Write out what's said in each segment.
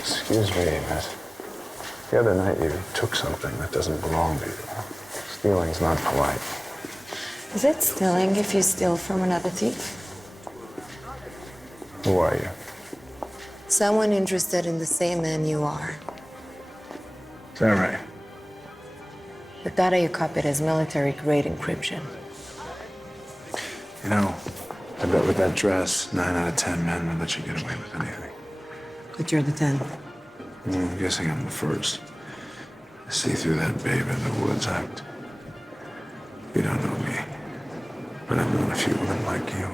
Excuse me, miss. The other night you took something that doesn't belong to you. Stealing's not polite. Is it stealing if you steal from another thief? Who are you? Someone interested in the same man you are. Is that right? The data you copied is military-grade encryption. You know, I bet with that dress, 9 out of 10 men would let you get away with anything. But you're the 10th. I'm guessing I'm the first. I see through that babe in the woods act. You don't know me, but I've known a few women like you.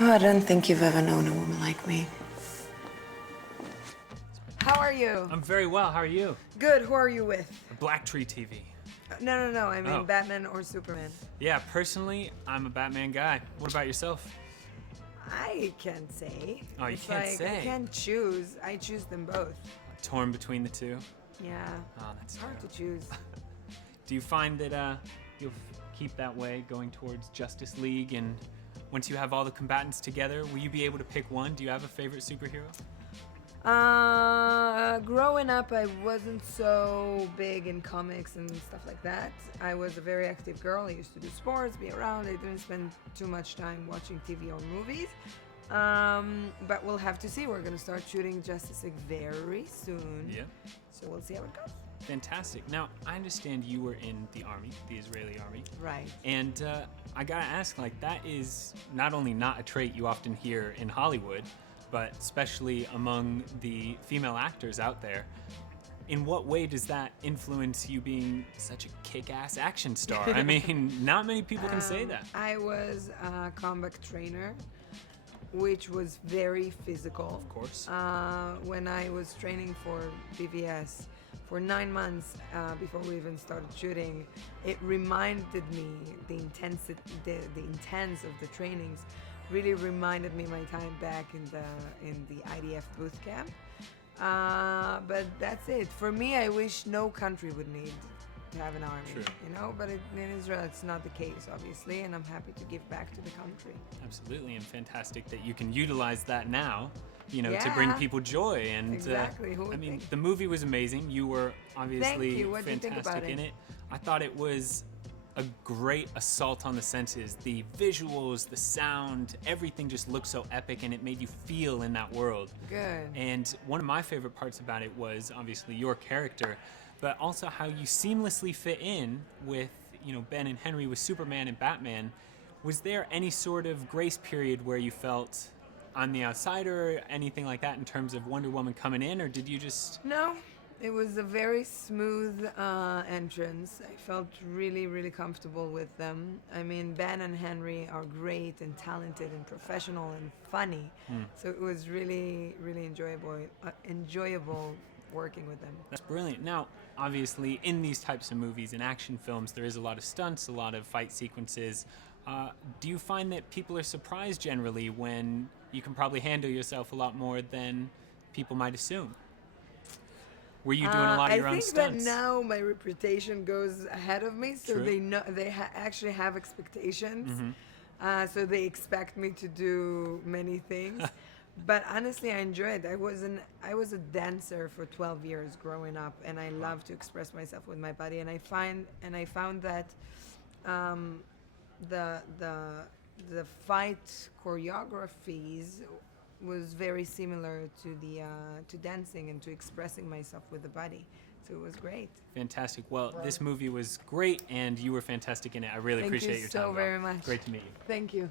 Oh, I don't think you've ever known a woman like me. How are you? I'm very well. How are you? Good. Who are you with? Black Tree TV. No. I mean Oh. Batman or Superman. Yeah, personally, I'm a Batman guy. What about yourself? I can't say. Oh, you It's can't like, say. I can't choose. I choose them both. Torn between the two? Yeah. Oh, that's It's hard terrible. to choose. Do you find that you'll keep that way going towards Justice League, and once you have all the combatants together, will you be able to pick one? Do you have a favorite superhero? Growing up, I wasn't so big in comics and stuff like that. I was a very active girl. I used to do sports, be around. I didn't spend too much time watching TV or movies. But we'll have to see. We're going to start shooting Justice League very soon. Yeah. So we'll see how it goes. Fantastic. Now, I understand you were in the army, the Israeli army. Right. And I gotta ask, like, that is not only not a trait you often hear in Hollywood, but especially among the female actors out there. In what way does that influence you being such a kick-ass action star? I mean, not many people can say that. I was a combat trainer, which was very physical. Of course. When I was training for BVS for 9 months before we even started shooting, it reminded me the intense of the trainings. Really reminded me my time back in the IDF boot camp. But that's it. For me, I wish no country would need to have an army. True. You know, but in Israel, it's not the case, obviously, and I'm happy to give back to the country. Absolutely, and fantastic that you can utilize that now, you know, to bring Yeah. people joy. And Exactly. Who would I mean, think? the movie was amazing. You were obviously you. What did you think fantastic about in it? it. I thought it was a great assault on the senses. The visuals, the sound, everything just looked so epic, and it made you feel in that world. Good. And one of my favorite parts about it was obviously your character, but also how you seamlessly fit in with, you know, Ben and Henry with Superman and Batman. Was there any sort of grace period where you felt on the outsider or anything like that in terms of Wonder Woman coming in, or did you just... No, it was a very smooth entrance. I felt really, really comfortable with them. I mean, Ben and Henry are great and talented and professional and funny. So it was really, really enjoyable working with them. That's brilliant. Now, obviously, in these types of movies, in action films, there is a lot of stunts, a lot of fight sequences. Do you find that people are surprised generally when you can probably handle yourself a lot more than people might assume? Were you doing a lot of your own stunts? I think that now my reputation goes ahead of me, so True. they know actually have expectations. So they expect me to do many things. But honestly, I enjoy it. I was a dancer for 12 years growing up, and I love to express myself with my body. And I found that the fight choreographies was very similar to dancing and to expressing myself with the body. So it was great. Fantastic. Well, this movie was great, and you were fantastic in it. I really Thank appreciate you your so time. very Rob. much. Great to meet you. Thank you.